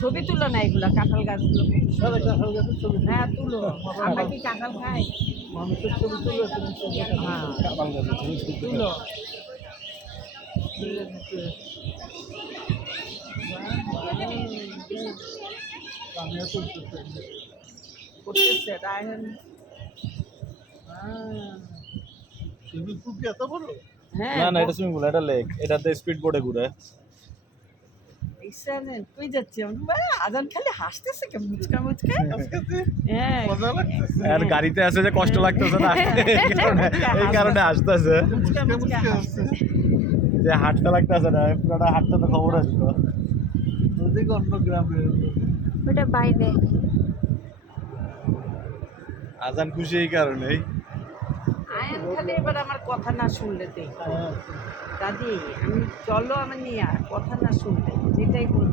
ছবি তুলো না এগুলা কাঁঠাল গাছগুলো। সারা কাঁঠাল গাছের ছবি তুলে। হ্যাঁ তুলো। আমরা কি কাঁঠাল খাই? মানুষের ছবি তুলে তুমি ছবি হ্যাঁ কাঁঠাল গাছের ছবি তুলতে তুলো। আমিও তুলতেছি করতেছে রায়হান। সুইমিং পুল কি এত বড়? হ্যাঁ না না এটা সুইমিং পুল এটা লেক এটাতে স্পিড বোটে ঘুরে তুই যাচ্ছি আজান খালি হাসতেছে কে মুচকা মুচকা। হ্যাঁ মজা লাগতেছে। আর গাড়িতে আছে যে কষ্ট লাগতেছে না এই কারণে আসতেছে মুচকা মুচকা হাসছে। যে হাঁটতে লাগতেছে না পুরোটা হাঁটতে তো খবর আসতো ওদিকে অন্য গ্রামের ওটা বাইরে। আজান খুশি এই কারণেই আয়ান খালি এবার আমার কথা না শুনলে তুই দাদি আমি চলো আমার নিয়ে কথা না শুনলে যেটাই বলবো